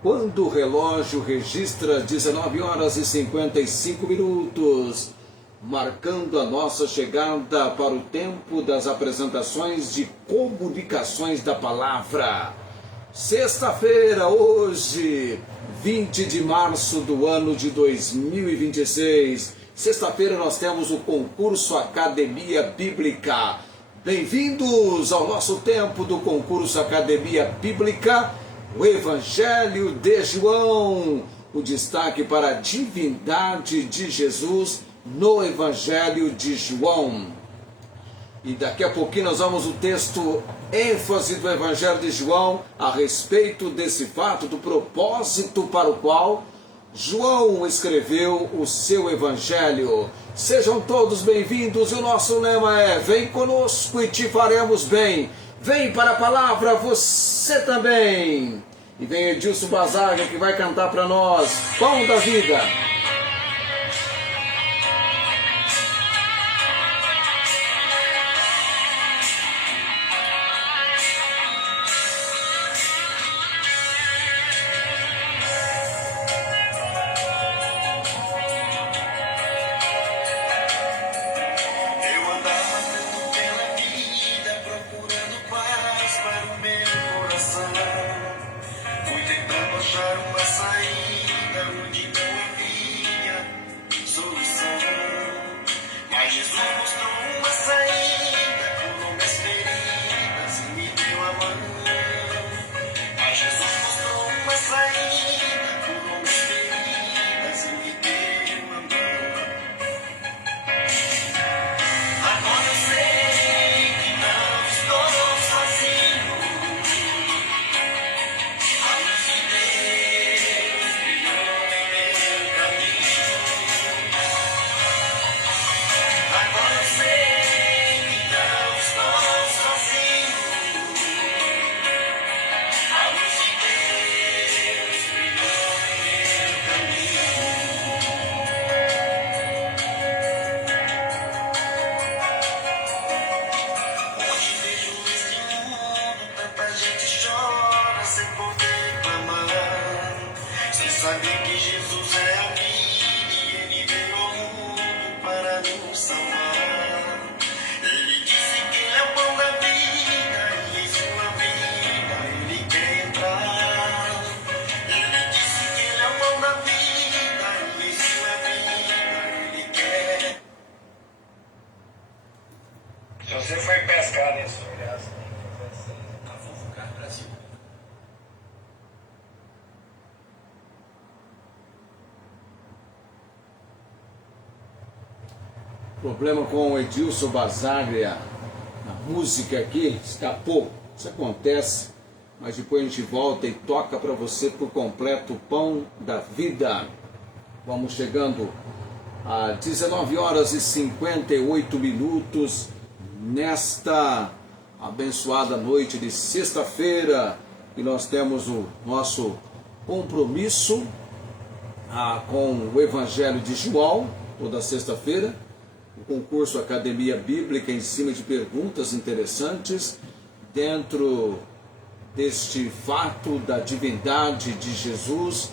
Quando o relógio registra 19 horas e 55 minutos, marcando a nossa chegada para o tempo das apresentações de comunicações da palavra. Sexta-feira, hoje, 20 de março do ano de 2026. Sexta-feira nós temos o concurso Academia Bíblica. Bem-vindos ao nosso tempo do concurso Academia Bíblica. O Evangelho de João, o destaque para a divindade de Jesus no Evangelho de João. E daqui a pouquinho nós vamos o texto ênfase do Evangelho de João a respeito desse fato, do propósito para o qual João escreveu o seu Evangelho. Sejam todos bem-vindos. O nosso lema é: vem conosco e te faremos bem. Vem para a palavra você também. E vem Edilson Bazaga que vai cantar para nós Pão da Vida. Você foi pescar nesse olhar, você tem que fazer assim, a fofocar Brasil. Problema com o Edilson Basaglia, a música aqui escapou. Isso acontece, mas depois a gente volta e toca para você por completo o Pão da Vida. Vamos chegando a 19 horas e 58 minutos nesta abençoada noite de sexta-feira, e nós temos o nosso compromisso com o Evangelho de João, toda sexta-feira, o concurso Academia Bíblica em cima de perguntas interessantes dentro deste fato da divindade de Jesus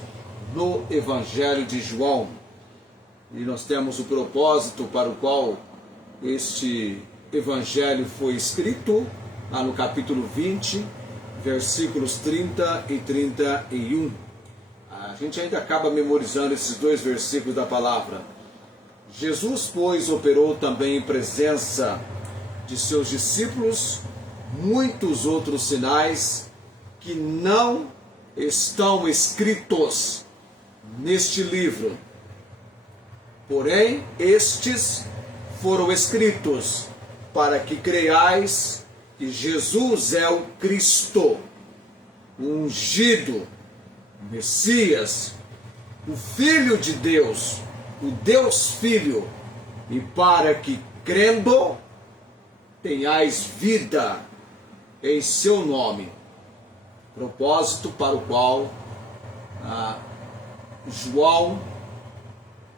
no Evangelho de João. E nós temos o propósito para o qual este Evangelho foi escrito, lá no capítulo 20, versículos 30 e 31. A gente ainda acaba memorizando esses dois versículos da palavra. Jesus, pois, operou também em presença de seus discípulos muitos outros sinais que não estão escritos neste livro. Porém, estes foram escritos para que creiais que Jesus é o Cristo, o ungido, o Messias, o Filho de Deus, o Deus Filho, e para que, crendo, tenhais vida em seu nome. Propósito para o qual João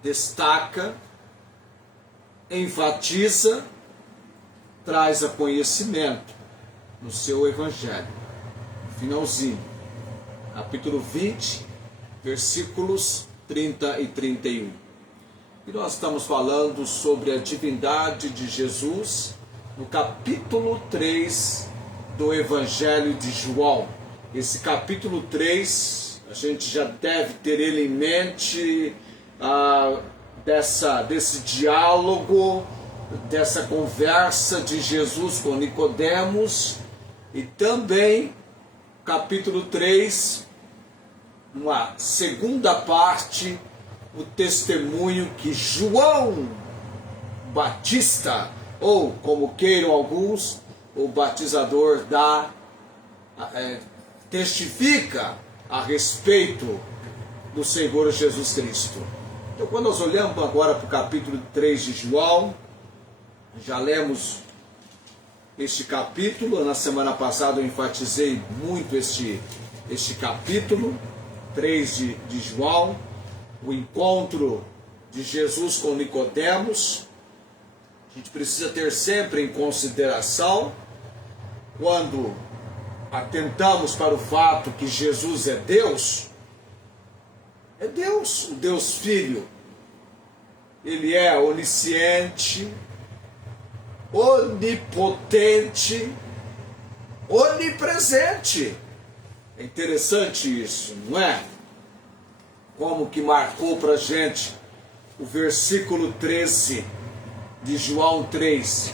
destaca, enfatiza, traz a conhecimento no seu Evangelho. No finalzinho, capítulo 20, versículos 30 e 31. E nós estamos falando sobre a divindade de Jesus no capítulo 3 do Evangelho de João. Esse capítulo 3, a gente já deve ter ele em mente, desse diálogo, dessa conversa de Jesus com Nicodemos, e também capítulo 3, uma segunda parte, o testemunho que João Batista, ou como queiram alguns, o batizador testifica a respeito do Senhor Jesus Cristo. Então, quando nós olhamos agora para o capítulo 3 de João, já lemos este capítulo. Na semana passada eu enfatizei muito este capítulo 3 de João, o encontro de Jesus com Nicodemos. A gente precisa ter sempre em consideração, quando atentamos para o fato que Jesus é Deus, o Deus Filho. Ele é onisciente, onipotente, onipresente. É interessante isso, não é? Como que marcou para a gente o versículo 13 de João 3,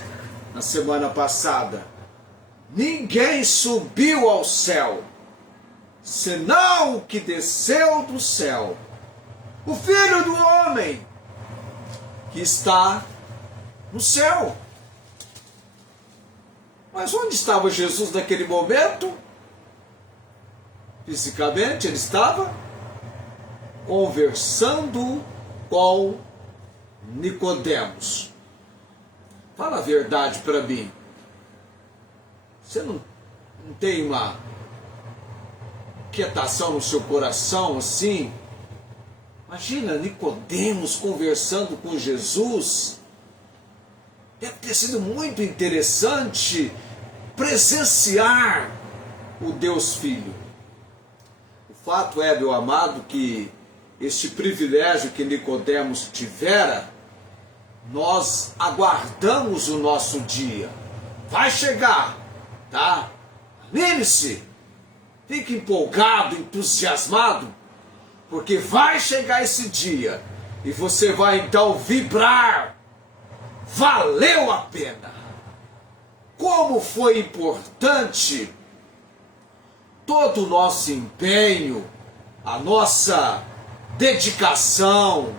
na semana passada. Ninguém subiu ao céu, senão o que desceu do céu, o Filho do Homem, que está no céu. Mas onde estava Jesus naquele momento? Fisicamente ele estava conversando com Nicodemos. Fala a verdade para mim. Você não tem uma quietação no seu coração assim? Imagina Nicodemos conversando com Jesus. Deve ter sido muito interessante presenciar o Deus Filho. O fato é, meu amado, que este privilégio que Nicodemos tivera, nós aguardamos o nosso dia. Vai chegar, tá? Anime-se, fique empolgado, entusiasmado, porque vai chegar esse dia e você vai então vibrar. Valeu a pena! Como foi importante todo o nosso empenho, a nossa dedicação,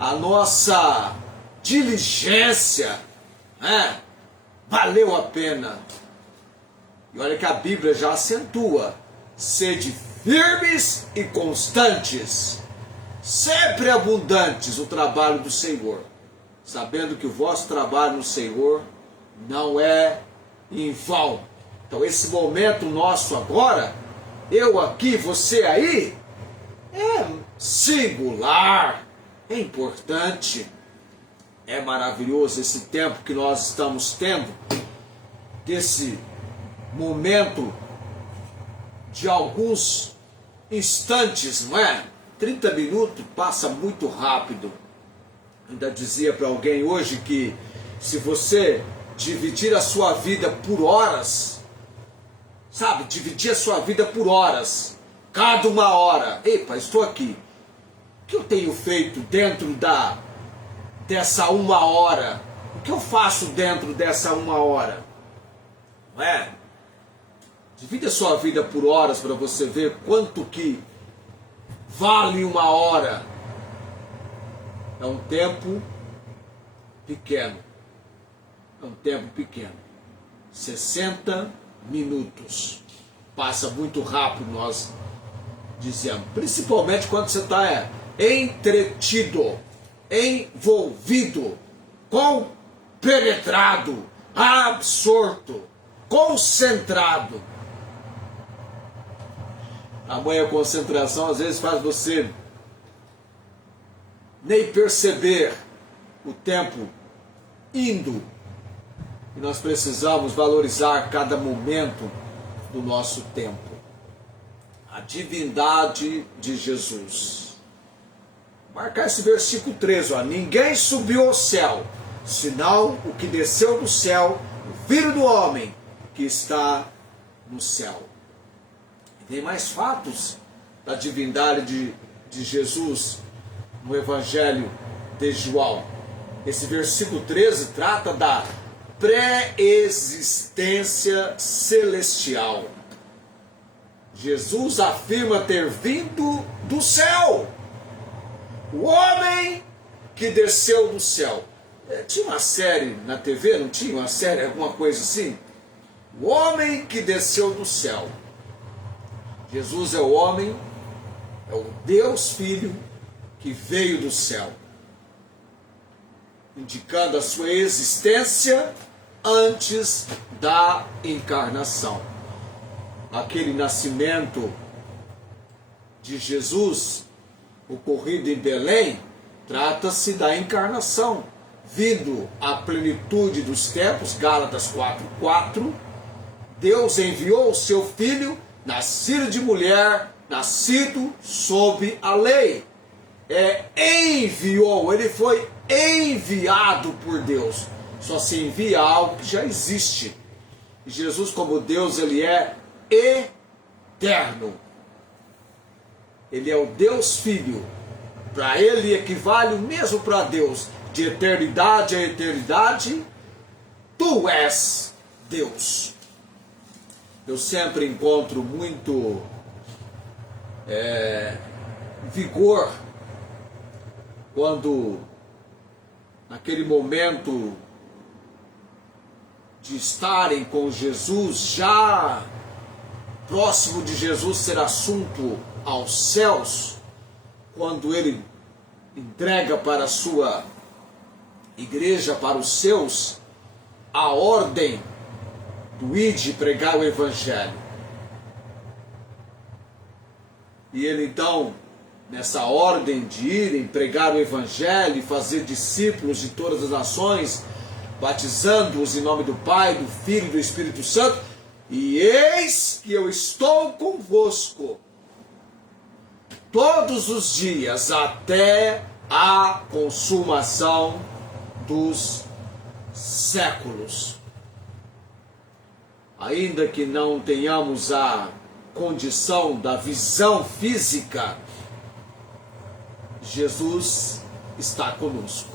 a nossa diligência, né? Valeu a pena. E olha que a Bíblia já acentua: sede firmes e constantes, sempre abundantes o trabalho do Senhor, sabendo que o vosso trabalho no Senhor não é em vão. Então esse momento nosso agora, eu aqui, você aí, é singular, é importante, é maravilhoso esse tempo que nós estamos tendo, desse momento de alguns instantes, não é? 30 minutos passa muito rápido. Ainda dizia para alguém hoje que se você dividir a sua vida por horas, sabe, dividir a sua vida por horas, cada uma hora, epa, estou aqui, o que eu tenho feito dentro dessa uma hora? O que eu faço dentro dessa uma hora? Não é? Divide a sua vida por horas para você ver quanto que vale uma hora. É um tempo pequeno. É um tempo pequeno. 60 minutos. Passa muito rápido, nós dizemos. Principalmente quando você está entretido, envolvido, compenetrado, absorto, concentrado. A manha concentração às vezes faz você nem perceber o tempo indo. E nós precisamos valorizar cada momento do nosso tempo. a divindade de Jesus. Marcar esse versículo 13, ó. Ninguém subiu ao céu, senão o que desceu do céu, o Filho do Homem que está no céu. E tem mais fatos da divindade de Jesus no Evangelho de João. Esse versículo 13 trata da pré-existência celestial. Jesus afirma ter vindo do céu. O homem que desceu do céu. Tinha uma série na TV, não tinha uma série, alguma coisa assim? O homem que desceu do céu. Jesus é o homem, é o Deus Filho que veio do céu, indicando a sua existência antes da encarnação. Aquele nascimento de Jesus, ocorrido em Belém, trata-se da encarnação, vindo à plenitude dos tempos, Gálatas 4:4, Deus enviou o seu Filho, nascido de mulher, nascido sob a lei. Enviou, ele foi enviado por Deus. Só se envia algo que já existe. E Jesus, como Deus, ele é eterno. Ele é o Deus Filho. Para ele equivale o mesmo para Deus. De eternidade a eternidade, tu és Deus. Eu sempre encontro muito vigor quando, naquele momento de estarem com Jesus, já próximo de Jesus ser assunto aos céus, quando ele entrega para a sua igreja, para os seus, a ordem do ide pregar o Evangelho. E ele então, nessa ordem de irem pregar o Evangelho e fazer discípulos de todas as nações, batizando-os em nome do Pai, do Filho e do Espírito Santo, e eis que eu estou convosco todos os dias até a consumação dos séculos. Ainda que não tenhamos a condição da visão física, Jesus está conosco.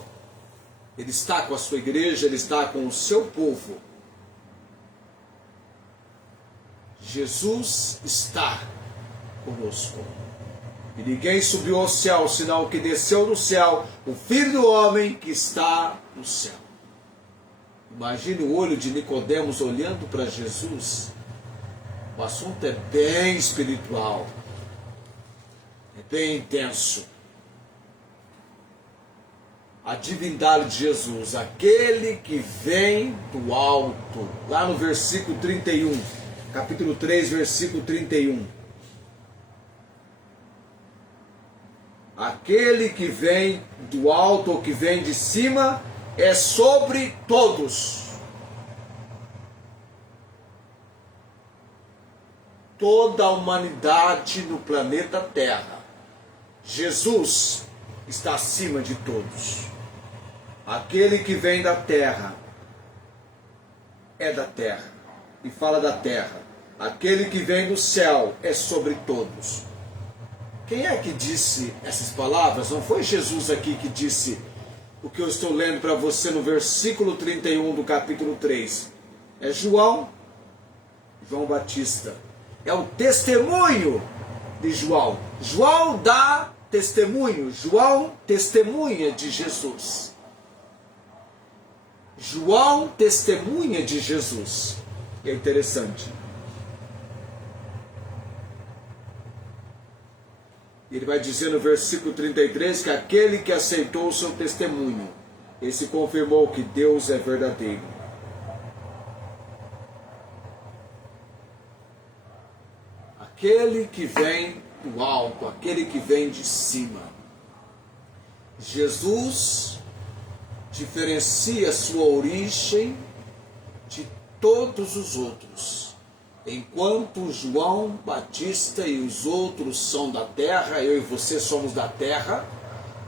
Ele está com a sua igreja, ele está com o seu povo. Jesus está conosco. E ninguém subiu ao céu, senão o que desceu do céu, o Filho do Homem que está no céu. Imagine o olho de Nicodemos olhando para Jesus. O assunto é bem espiritual, é bem intenso. A divindade de Jesus, aquele que vem do alto, lá no versículo 31, capítulo 3, versículo 31. Aquele que vem do alto ou que vem de cima é sobre todos. Toda a humanidade no planeta Terra. Jesus está acima de todos. Aquele que vem da terra é da terra e fala da terra. Aquele que vem do céu é sobre todos. Quem é que disse essas palavras? Não foi Jesus aqui que disse o que eu estou lendo para você no versículo 31 do capítulo 3. É João Batista. É o testemunho de João. João dá testemunho. João testemunha de Jesus. João testemunha de Jesus. É interessante. Ele vai dizer no versículo 33 que aquele que aceitou o seu testemunho, esse confirmou que Deus é verdadeiro. Aquele que vem do alto, aquele que vem de cima. Jesus diferencia sua origem de todos os outros. Enquanto João Batista e os outros são da terra, eu e você somos da terra,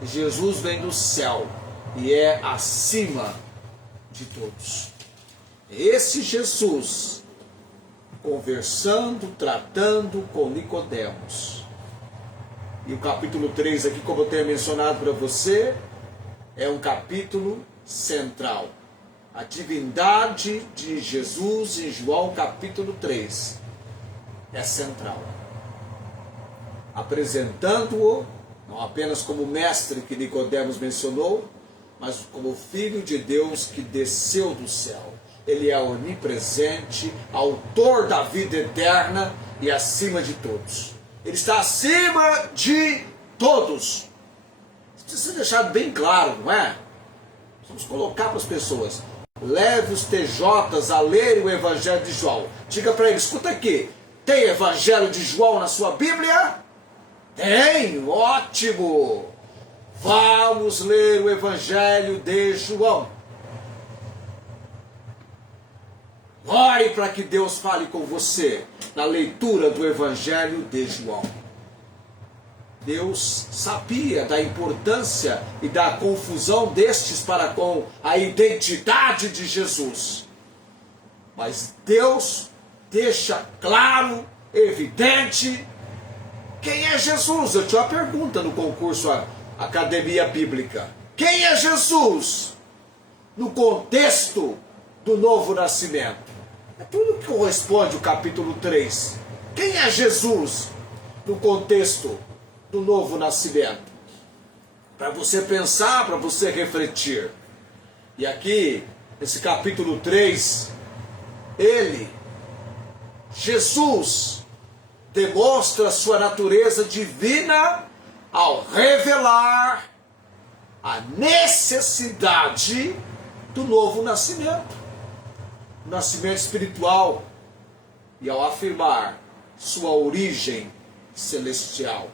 Jesus vem do céu e é acima de todos. Esse Jesus conversando, tratando com Nicodemos. E o capítulo 3 aqui, como eu tenho mencionado para você, é um capítulo central. A divindade de Jesus em João capítulo 3 é central. Apresentando-o não apenas como mestre que Nicodemos mencionou, mas como Filho de Deus que desceu do céu. Ele é onipresente, autor da vida eterna e acima de todos. Ele está acima de todos. Isso precisa ser deixado bem claro, não é? Vamos colocar para as pessoas. Leve os TJs a lerem o Evangelho de João. Diga para eles, escuta aqui, tem Evangelho de João na sua Bíblia? Tem, ótimo! Vamos ler o Evangelho de João. Ore para que Deus fale com você na leitura do Evangelho de João. Deus sabia da importância e da confusão destes para com a identidade de Jesus. Mas Deus deixa claro, evidente, quem é Jesus? Eu tinha uma pergunta no concurso Academia Bíblica. Quem é Jesus? No contexto do novo nascimento. É tudo que corresponde ao capítulo 3. Quem é Jesus? No contexto do novo nascimento. Para você pensar, para você refletir. E aqui, nesse capítulo 3, Jesus, demonstra sua natureza divina ao revelar a necessidade do novo nascimento. O nascimento espiritual. E ao afirmar sua origem celestial.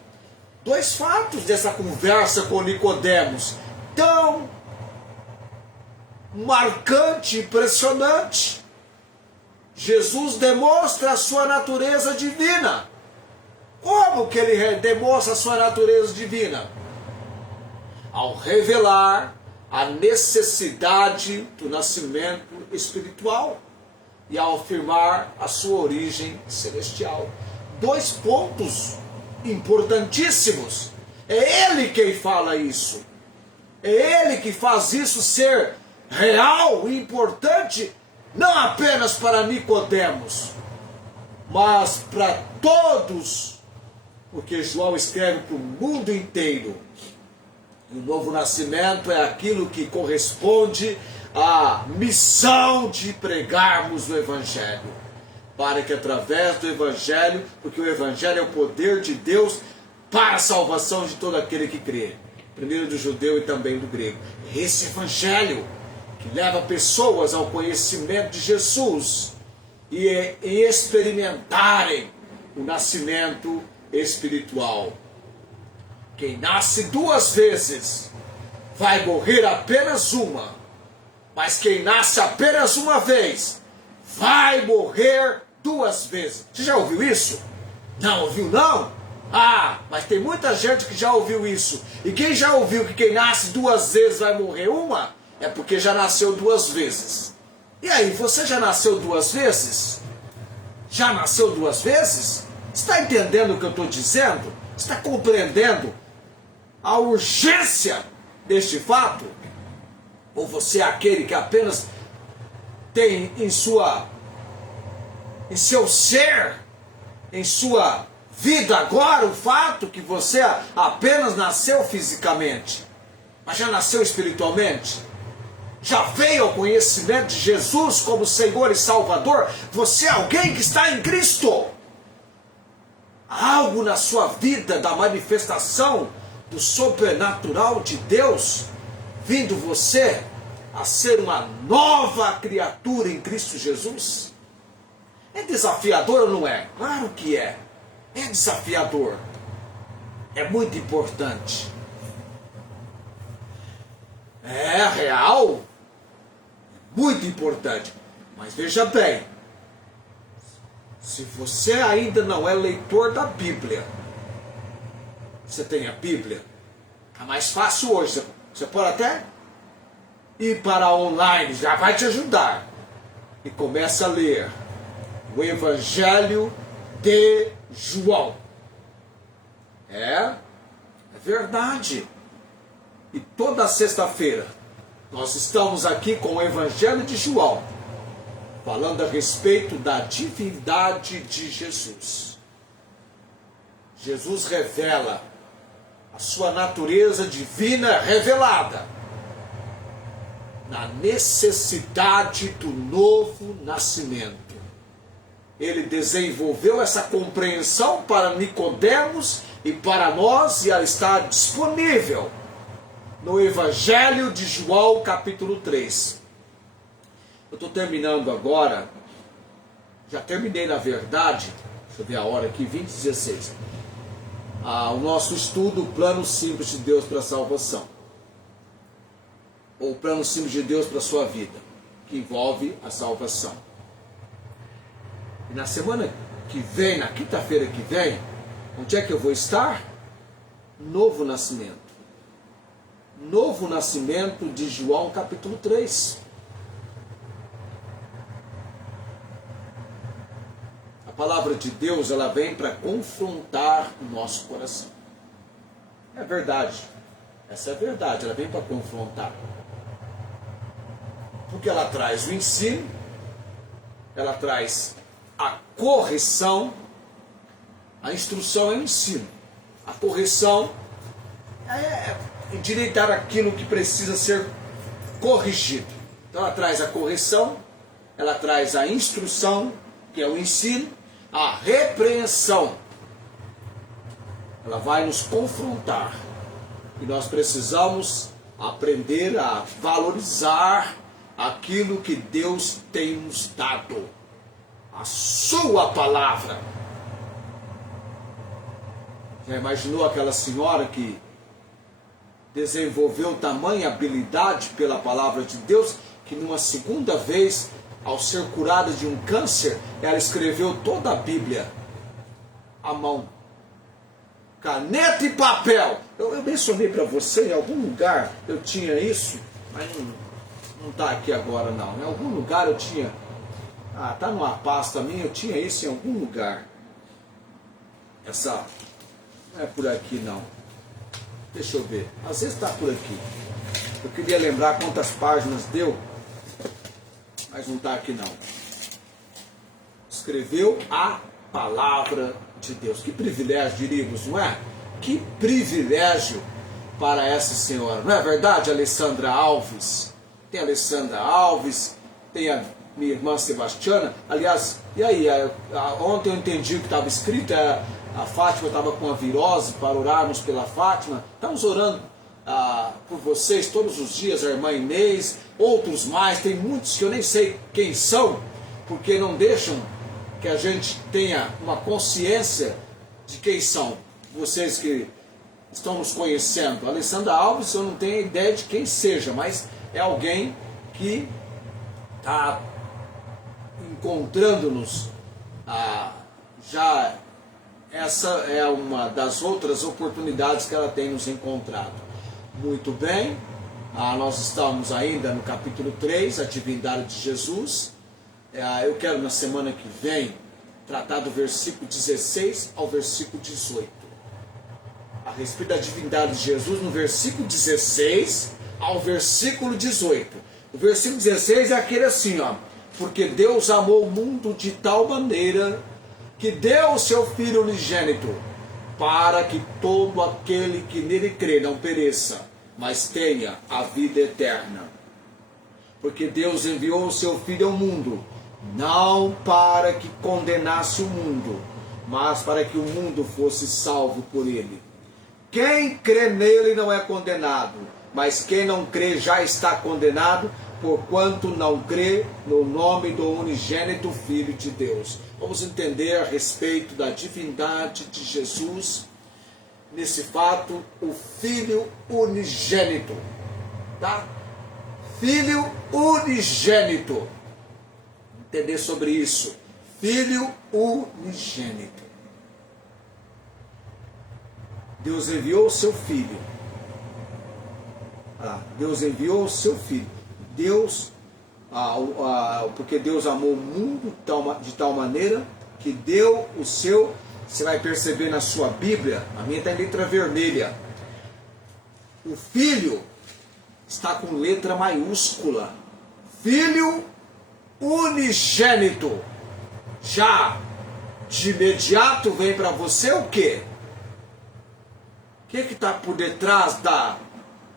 Dois fatos dessa conversa com Nicodemos, tão marcante, impressionante. Jesus demonstra a sua natureza divina. Como que ele demonstra a sua natureza divina? Ao revelar a necessidade do nascimento espiritual e ao afirmar a sua origem celestial. Dois pontos importantíssimos. É ele quem fala isso. É ele que faz isso ser real e importante, não apenas para Nicodemos, mas para todos, porque João escreve para o mundo inteiro. O novo nascimento é aquilo que corresponde à missão de pregarmos o Evangelho. Para que através do Evangelho, porque o Evangelho é o poder de Deus para a salvação de todo aquele que crê. Primeiro do judeu e também do grego. Esse Evangelho que leva pessoas ao conhecimento de Jesus e experimentarem o nascimento espiritual. Quem nasce duas vezes vai morrer apenas uma, mas quem nasce apenas uma vez vai morrer duas vezes. Você já ouviu isso? Não ouviu não? Ah, mas tem muita gente que já ouviu isso. E quem já ouviu que quem nasce duas vezes vai morrer uma, é porque já nasceu duas vezes. E aí, você já nasceu duas vezes? Já nasceu duas vezes? Está entendendo o que eu estou dizendo? Está compreendendo a urgência deste fato? Ou você é aquele que apenas tem em seu ser, em sua vida agora, o fato que você apenas nasceu fisicamente, mas já nasceu espiritualmente? Já veio ao conhecimento de Jesus como Senhor e Salvador? Você é alguém que está em Cristo. Há algo na sua vida da manifestação do sobrenatural de Deus vindo você a ser uma nova criatura em Cristo Jesus? É desafiador ou não é? Claro que é. É desafiador. É muito importante. É real. Muito importante. Mas veja bem. Se você ainda não é leitor da Bíblia, você tem a Bíblia, é mais fácil hoje. Você pode até ir para online, já vai te ajudar. E começa a ler o Evangelho de João. É verdade. E toda sexta-feira nós estamos aqui com o Evangelho de João, falando a respeito da divindade de Jesus. Jesus revela a sua natureza divina revelada na necessidade do novo nascimento. Ele desenvolveu essa compreensão para Nicodemos e para nós, e ela está disponível no Evangelho de João, capítulo 3. Eu estou terminando agora, já terminei na verdade, deixa eu ver a hora aqui, 20:16. O nosso estudo, o plano simples de Deus para a salvação. Ou o plano simples de Deus para a sua vida, que envolve a salvação. E na semana que vem, na quinta-feira que vem, onde é que eu vou estar? Novo nascimento. Novo nascimento de João, capítulo 3. A palavra de Deus, ela vem para confrontar o nosso coração. É verdade. Essa é a verdade, ela vem para confrontar. Porque ela traz o ensino, ela traz a correção. A instrução é o ensino. A correção é endireitar aquilo que precisa ser corrigido. Então ela traz a correção, ela traz a instrução, que é o ensino, a repreensão. Ela vai nos confrontar. E nós precisamos aprender a valorizar aquilo que Deus tem nos dado. A sua palavra. Já imaginou aquela senhora que desenvolveu tamanha habilidade pela palavra de Deus, que numa segunda vez, ao ser curada de um câncer, ela escreveu toda a Bíblia à mão. Caneta e papel. Eu mencionei para você, em algum lugar eu tinha isso, mas não está aqui agora não. Em algum lugar eu tinha, está numa pasta minha, eu tinha isso em algum lugar. Essa, não é por aqui não. Deixa eu ver, às vezes está por aqui. Eu queria lembrar quantas páginas deu, mas não está aqui não. Escreveu a palavra de Deus. Que privilégio, diríamos, não é? Que privilégio para essa senhora. Não é verdade, Alessandra Alves? Tem a Alessandra Alves, tem a minha irmã Sebastiana. Aliás, e aí? Ontem eu entendi o que estava escrito. A Fátima estava com a virose, para orarmos pela Fátima. Estamos orando por vocês todos os dias, a irmã Inês, outros mais. Tem muitos que eu nem sei quem são, porque não deixam que a gente tenha uma consciência de quem são. Vocês que estão nos conhecendo. A Alessandra Alves, eu não tenho ideia de quem seja, mas é alguém que está encontrando-nos. Já essa é uma das outras oportunidades que ela tem nos encontrado. Muito bem, nós estamos ainda no capítulo 3, a divindade de Jesus. Eu quero na semana que vem tratar do versículo 16 ao versículo 18. A respeito da divindade de Jesus, no versículo 16 ao versículo 18. O versículo 16 é aquele assim, ó. Porque Deus amou o mundo de tal maneira que deu o seu Filho unigênito, para que todo aquele que nele crê não pereça, mas tenha a vida eterna. Porque Deus enviou o seu Filho ao mundo, não para que condenasse o mundo, mas para que o mundo fosse salvo por ele. Quem crê nele não é condenado, mas quem não crê já está condenado, porquanto não crê no nome do unigênito Filho de Deus. Vamos entender a respeito da divindade de Jesus, nesse fato, o Filho unigênito, tá? Filho unigênito. Entender sobre isso. Filho unigênito. Deus enviou o seu Filho. Deus enviou o seu Filho. Porque Deus amou o mundo de tal maneira que deu o seu. Você vai perceber na sua Bíblia, a minha está em letra vermelha. O Filho está com letra maiúscula. Filho unigênito. Já de imediato vem para você o quê? O que está por detrás da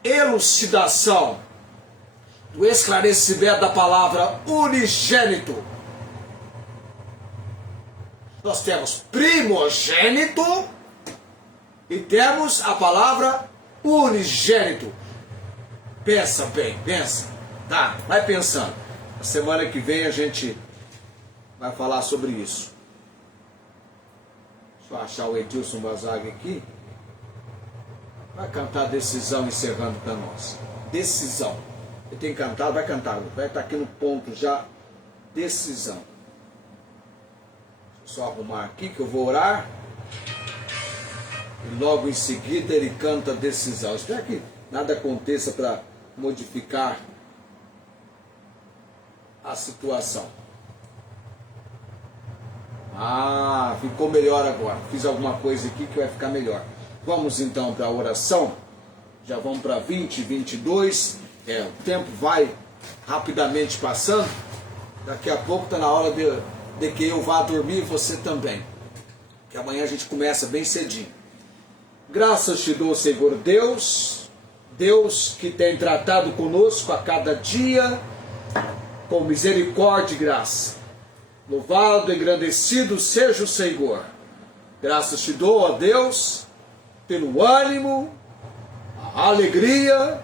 elucidação, do esclarecimento da palavra unigênito? Nós temos primogênito e temos a palavra unigênito. Pensa bem, pensa. Tá, vai pensando. Na semana que vem a gente vai falar sobre isso. Deixa eu achar o Edilson Bazag aqui. Vai cantar Decisão encerrando para nós. Decisão. Ele tem cantado, vai cantar. Vai estar aqui no ponto já. Decisão. Deixa eu só arrumar aqui que eu vou orar. E logo em seguida ele canta Decisão. Espero que nada aconteça para modificar a situação. Ficou melhor agora. Fiz alguma coisa aqui que vai ficar melhor. Vamos então para a oração. Já vamos para 20, 22. O tempo vai rapidamente passando. Daqui a pouco está na hora de que eu vá dormir e você também. Que amanhã a gente começa bem cedinho. Graças te dou, Senhor Deus. Deus que tem tratado conosco a cada dia com misericórdia e graça. Louvado e engrandecido seja o Senhor. Graças te dou, ó Deus, pelo ânimo, a alegria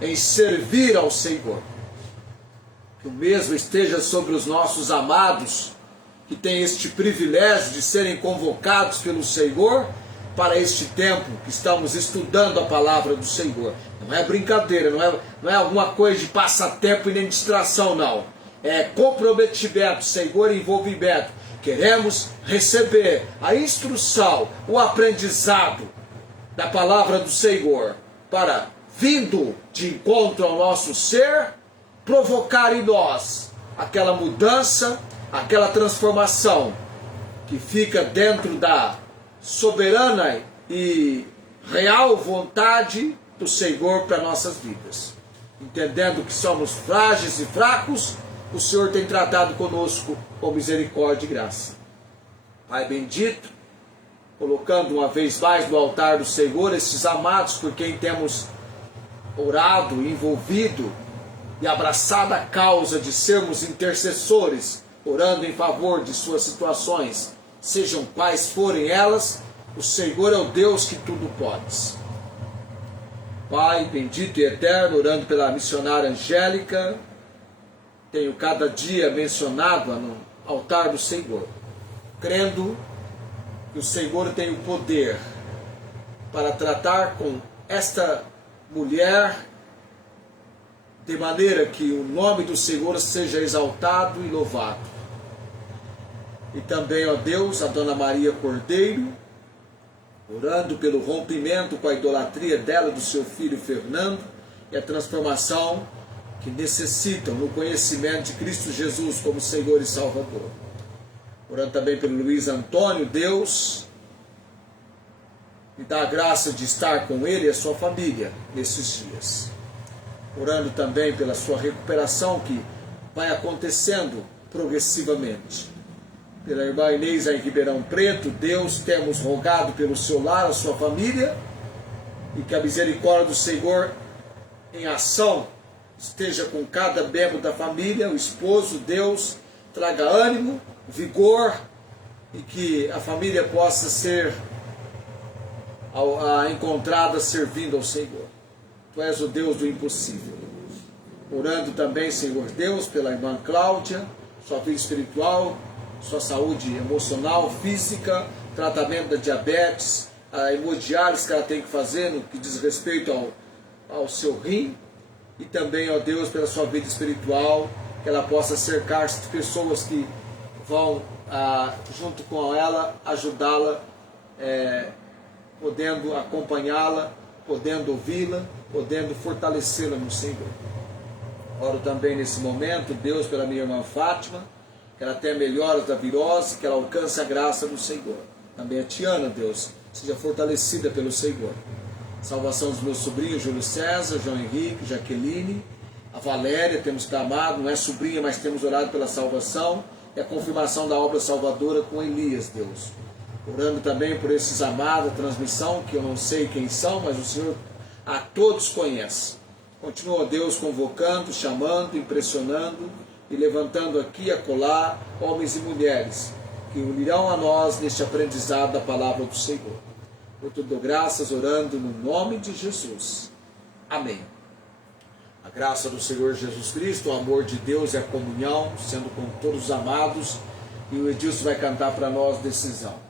em servir ao Senhor. Que o mesmo esteja sobre os nossos amados, que têm este privilégio de serem convocados pelo Senhor para este tempo que estamos estudando a palavra do Senhor. Não é brincadeira, não é alguma coisa de passatempo e nem distração, não. É comprometimento, Senhor, envolvimento. Queremos receber a instrução, o aprendizado da palavra do Senhor, para, vindo de encontro ao nosso ser, provocar em nós aquela mudança, aquela transformação que fica dentro da soberana e real vontade do Senhor para nossas vidas. Entendendo que somos frágeis e fracos, o Senhor tem tratado conosco com misericórdia e graça. Pai bendito, colocando uma vez mais no altar do Senhor esses amados por quem temos orado, envolvido e abraçado a causa de sermos intercessores, orando em favor de suas situações, sejam quais forem elas, o Senhor é o Deus que tudo pode. Pai bendito e eterno, orando pela missionária Angélica, tenho cada dia mencionado no altar do Senhor, crendo que o Senhor tem o poder para tratar com esta mulher de maneira que o nome do Senhor seja exaltado e louvado. E também, ó Deus, a Dona Maria Cordeiro, orando pelo rompimento com a idolatria dela, do seu filho Fernando, e a transformação que necessitam no conhecimento de Cristo Jesus como Senhor e Salvador. Orando também pelo Luiz Antônio, Deus, me dá a graça de estar com ele e a sua família nesses dias. Orando também pela sua recuperação que vai acontecendo progressivamente. Pela irmã Inês em Ribeirão Preto, Deus, temos rogado pelo seu lar, a sua família, e que a misericórdia do Senhor em ação esteja com cada membro da família, o esposo, Deus, traga ânimo, vigor, e que a família possa ser encontrada servindo ao Senhor. Tu és o Deus do impossível. Orando também, Senhor Deus, pela irmã Cláudia, sua vida espiritual, sua saúde emocional, física, tratamento da diabetes, a hemodiálise que ela tem que fazer no que diz respeito ao seu rim, e também, ó Deus, pela sua vida espiritual, que ela possa cercar-se de pessoas que vão junto com ela, ajudá-la, podendo acompanhá-la, podendo ouvi-la, podendo fortalecê-la no Senhor. Oro também nesse momento, Deus, pela minha irmã Fátima, que ela tenha melhoras da virose, que ela alcance a graça do Senhor. Também a Tiana, Deus, seja fortalecida pelo Senhor. Salvação dos meus sobrinhos, Júlio César, João Henrique, Jaqueline, a Valéria, temos clamado, não é sobrinha, mas temos orado pela salvação, e a confirmação da obra salvadora com Elias, Deus. Orando também por esses amados, a transmissão, que eu não sei quem são, mas o Senhor a todos conhece. Continua, Deus, convocando, chamando, impressionando e levantando aqui e acolá homens e mulheres que unirão a nós neste aprendizado da palavra do Senhor. Por tudo dou graças, orando no nome de Jesus. Amém. A graça do Senhor Jesus Cristo, o amor de Deus e a comunhão, sendo com todos os amados, e o Edilson vai cantar para nós decisão.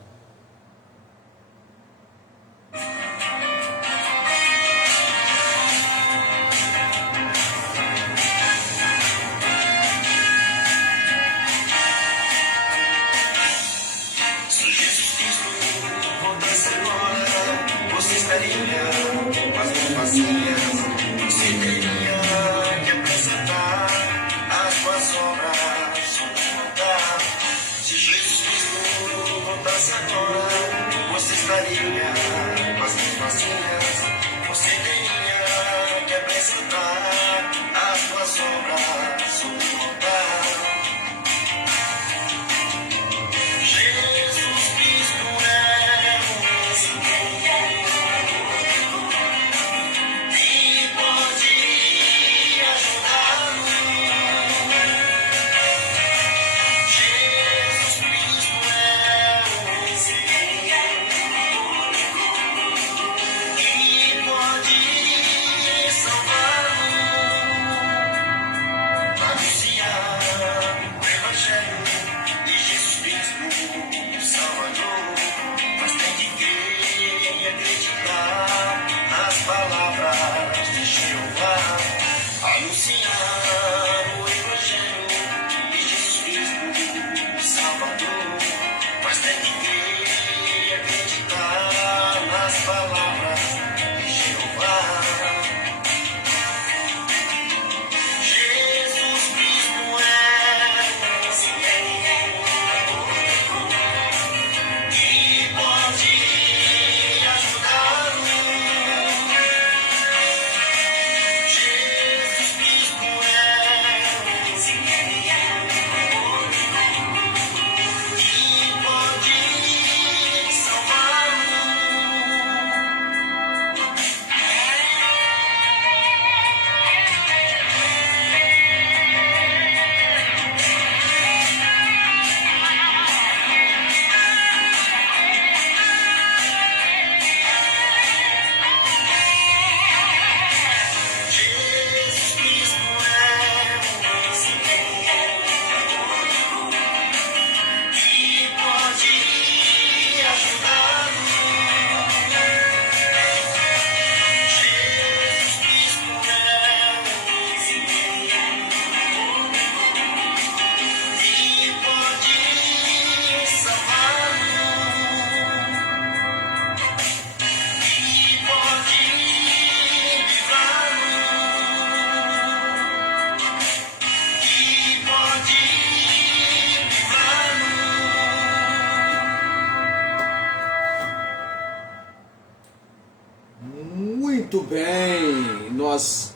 Muito bem, nós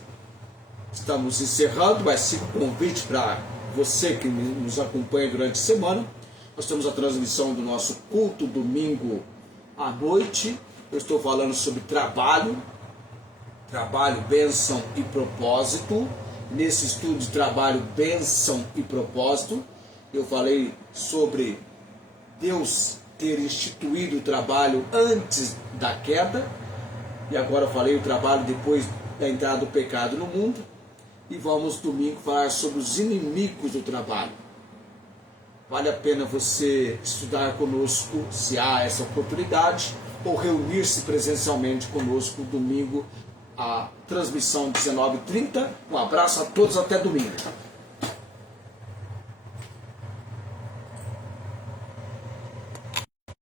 estamos encerrando, mas fica o convite para você que nos acompanha durante a semana. Nós temos a transmissão do nosso culto domingo à noite. Eu estou falando sobre trabalho, bênção e propósito. Nesse estudo de trabalho, bênção e propósito, eu falei sobre Deus ter instituído o trabalho antes da queda. E agora eu falei o trabalho depois da entrada do pecado no mundo. E vamos domingo falar sobre os inimigos do trabalho. Vale a pena você estudar conosco, se há essa oportunidade, ou reunir-se presencialmente conosco domingo, a transmissão 19h30. Um abraço a todos, até domingo.